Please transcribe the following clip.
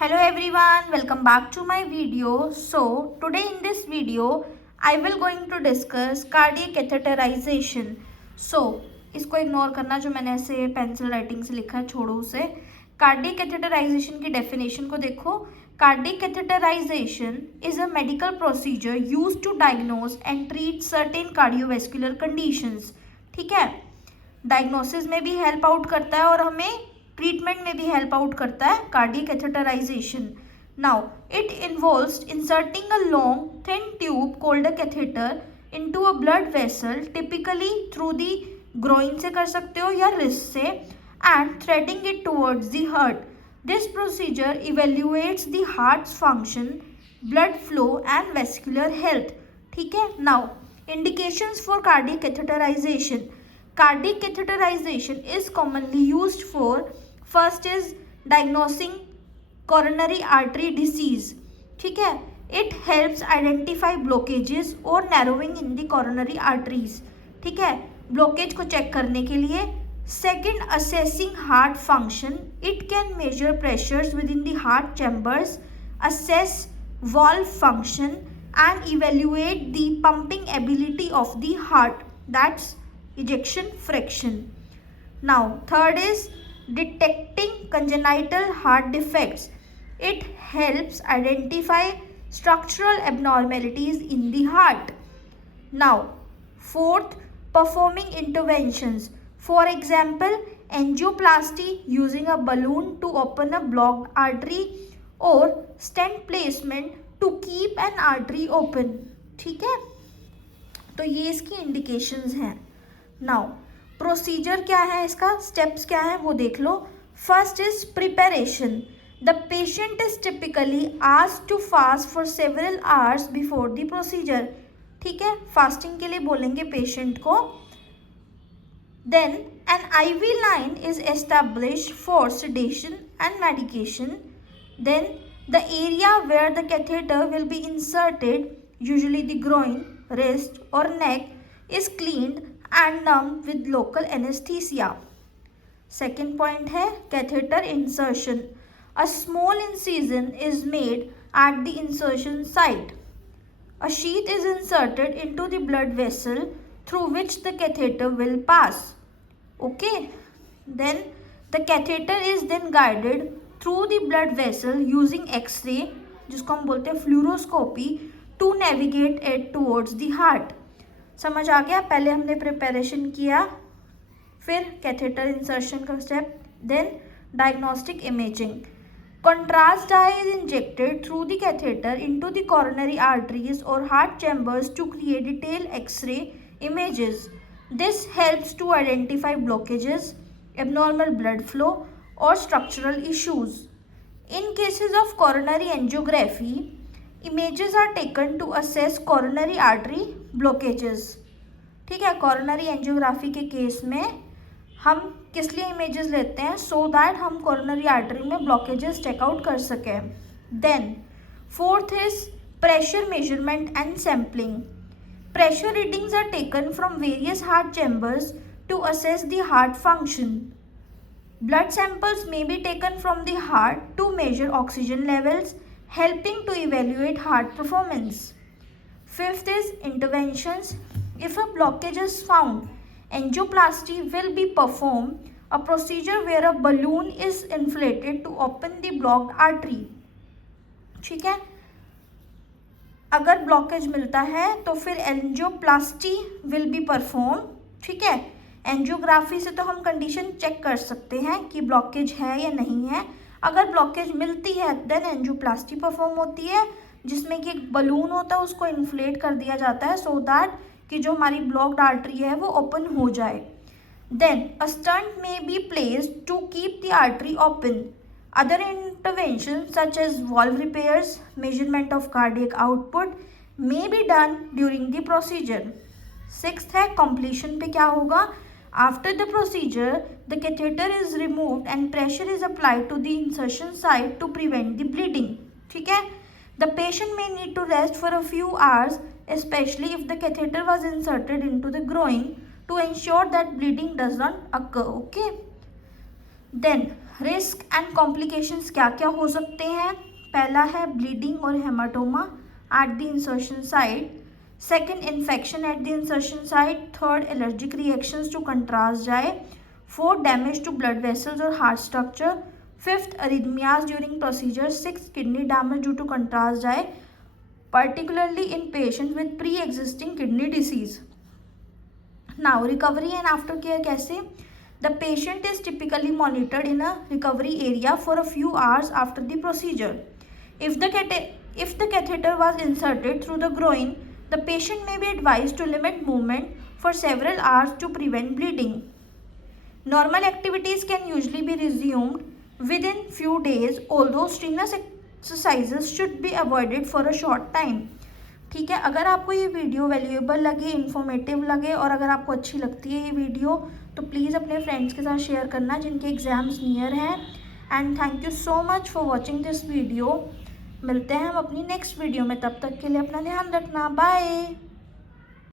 Hello everyone, welcome back to my video. So today in this video I will going to discuss cardiac catheterization. So इसको इग्नोर करना जो मैंने ऐसे pencil writing से लिखा है, छोड़ो उसे. कार्डियक कैथेटराइजेशन की डेफिनेशन को देखो. Cardiac catheterization is a medical procedure used to diagnose and treat certain cardiovascular conditions. ठीक है, डायग्नोसिस में भी हेल्प आउट करता है और हमें ट्रीटमेंट में भी हेल्प आउट करता है cardiac catheterization. Now it involves inserting a long thin tube called a catheter into a blood vessel, typically through the groin से कर सकते हो या रिस्ट से, and threading it towards the heart. This procedure evaluates the heart's function, blood flow and vascular health. ठीक है. Now indications for cardiac catheterization. Cardiac catheterization is commonly used for, first is diagnosing coronary artery disease. ठीक है, it helps identify blockages or narrowing in the coronary arteries. ठीक है, blockage को check करने के लिए. Second, assessing heart function. It can measure pressures within the heart chambers, assess valve function and evaluate the pumping ability of the heart. That's ejection fraction. Now third is detecting congenital heart defects. It helps identify structural abnormalities in the heart. Now fourth, performing interventions. For example, angioplasty using a balloon to open a blocked artery or stent placement to keep an artery open. ठीक है, तो ये इसकी इंडिकेशंस हैं. Now procedure क्या है, इसका स्टेप्स क्या है वो देख लो. First is preparation. The patient is typically asked to fast for several hours before the procedure. ठीक है, फास्टिंग के लिए बोलेंगे पेशेंट को. Then an IV line is established for sedation and medication. Then the area where the catheter will be inserted, usually the groin, wrist or neck, is cleaned and numbed with local anesthesia. Second point है catheter insertion. A small incision is made at the insertion site. A sheath is inserted into the blood vessel through which the catheter will pass. Okay. Then the catheter is then guided through the blood vessel using X-ray, जिसको हम बोलते हैं फ्लूरोस्कोपी, to navigate it towards the heart. समझ आ गया. पहले हमने preparation किया, फिर कैथेटर इंसर्शन का step, then diagnostic imaging. Contrast dye is injected through the catheter into the coronary arteries or heart chambers to create detailed X-ray images. This helps to identify blockages, abnormal blood flow or structural issues. In cases of coronary angiography, images are taken to assess coronary artery blockages. ठीक है, coronary angiography के केस में हम किस लिए images लेते हैं, so that हम coronary artery में blockages check out कर सकें. Then fourth is pressure measurement and sampling. Pressure readings are taken from various heart chambers to assess the heart function. Blood samples may be taken from the heart to measure oxygen levels, helping to evaluate heart performance. Fifth is interventions. If a blockage is found, angioplasty will be performed, a procedure where a balloon is inflated to open the blocked artery. ठीक है, अगर ब्लॉकेज मिलता है तो फिर angioplasty will be perform. ठीक है, एंजियोग्राफी से तो हम कंडीशन चेक कर सकते हैं कि ब्लॉकेज है या नहीं है. अगर ब्लॉकेज मिलती है देन एंजियोप्लास्टी परफॉर्म होती है, जिसमें कि एक बलून होता है, उसको इन्फ्लेट कर दिया जाता है सो दैट कि जो हमारी ब्लॉक्ड आर्टरी है वो ओपन हो जाए. Then a stent may be placed to keep the artery open. Other intervention such as valve repairs, measurement of cardiac output may be done during the procedure. Sixth है completion पे क्या होगा. After the procedure, the catheter is removed and pressure is applied to the insertion site to prevent the bleeding. ठीक है, the patient may need to rest for a few hours, especially if the catheter was inserted into the groin, to ensure that bleeding does not occur. Okay. Then risk and complications क्या क्या हो सकते हैं? पहला है bleeding और haematoma at the insertion site, second infection at the insertion site, third allergic reactions to contrast dye, fourth damage to blood vessels और heart structure, fifth arrhythmias during procedure, six kidney damage due to contrast dye, particularly in patients with pre-existing kidney disease. Now recovery and aftercare कैसे? The patient is typically monitored in a recovery area for a few hours after the procedure. If the catheter was inserted through the groin, the patient may be advised to limit movement for several hours to prevent bleeding. Normal activities can usually be resumed within few days, although strenuous exercises should be avoided for a short time. ठीक है, अगर आपको ये video valuable लगे, इन्फॉर्मेटिव लगे और अगर आपको अच्छी लगती है ये वीडियो तो प्लीज़ अपने फ्रेंड्स के साथ शेयर करना जिनके एग्ज़ाम्स नियर हैं। And thank you so much for watching this video. मिलते हैं हम अपनी नेक्स्ट वीडियो में, तब तक के लिए अपना ध्यान रखना। बाय।